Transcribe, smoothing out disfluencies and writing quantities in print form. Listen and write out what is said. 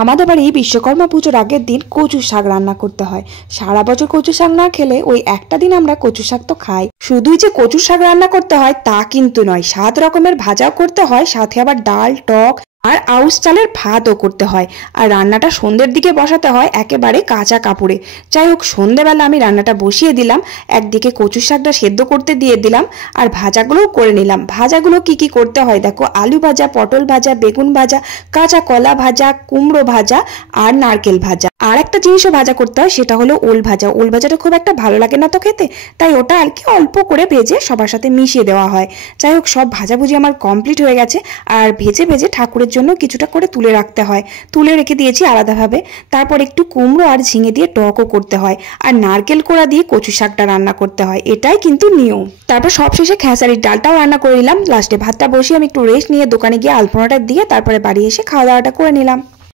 আমাদের বাড়ি বিশ্বকর্মা পুজোর আগের দিন কচু শাক রান্না করতে হয়। সারা বছর কচু শাক না খেলে ওই একটা দিন আমরা কচু শাক তো খাই। শুধুই যে কচু শাক রান্না করতে হয় তা কিন্তু নয়, 7 রকমের ভাজাও করতে হয়, সাথে আবার ডাল, টক আর আউশ চালের ভাতও করতে হয়। আর রান্নাটা সন্ধ্যের দিকে বসাতে হয় একেবারে কাঁচা কাপড়ে। যাই হোক, সন্ধ্যেবেলা আমি রান্নাটা বসিয়ে দিলাম, একদিকে কচু শাকটা সেদ্ধ করতে দিয়ে দিলাম আর ভাজাগুলোও করে নিলাম। ভাজাগুলো কি কি করতে হয় দেখো, আলু ভাজা, পটল ভাজা, বেগুন ভাজা, কাঁচা কলা ভাজা, কুমড়ো ভাজা আর নারকেল ভাজা। আর একটা জিনিসও ভাজা করতে হয়, সেটা হলো ওল ভাজা। ওল ভাজাটা খুব একটা ভালো লাগে না তো খেতে, তাই ওটা আর কি অল্প করে ভেজে সবার সাথে মিশিয়ে দেওয়া হয়। যাই হোক, সব ভাজাভুজি আমার কমপ্লিট হয়ে গেছে। আর ভেজে ভেজে ঠাকুরের জন্য কিছুটা করে তুলে রাখতে হয়, তুলে রেখে দিয়েছি আলাদাভাবে। তারপর একটু কুমড়ো আর ঝিঙে দিয়ে টকও করতে হয়, আর নারকেল কোড়া দিয়ে কচু শাকটা রান্না করতে হয়, এটাই কিন্তু নিয়ম। তারপর সবশেষে খেসারির ডালটাও রান্না করে নিলাম। লাস্টে ভাতটা বসিয়ে আমি একটু রেস্ট নিয়ে দোকানে গিয়ে আলপনাটা দিয়ে তারপরে বাড়ি এসে খাওয়া দাওয়াটা করে নিলাম।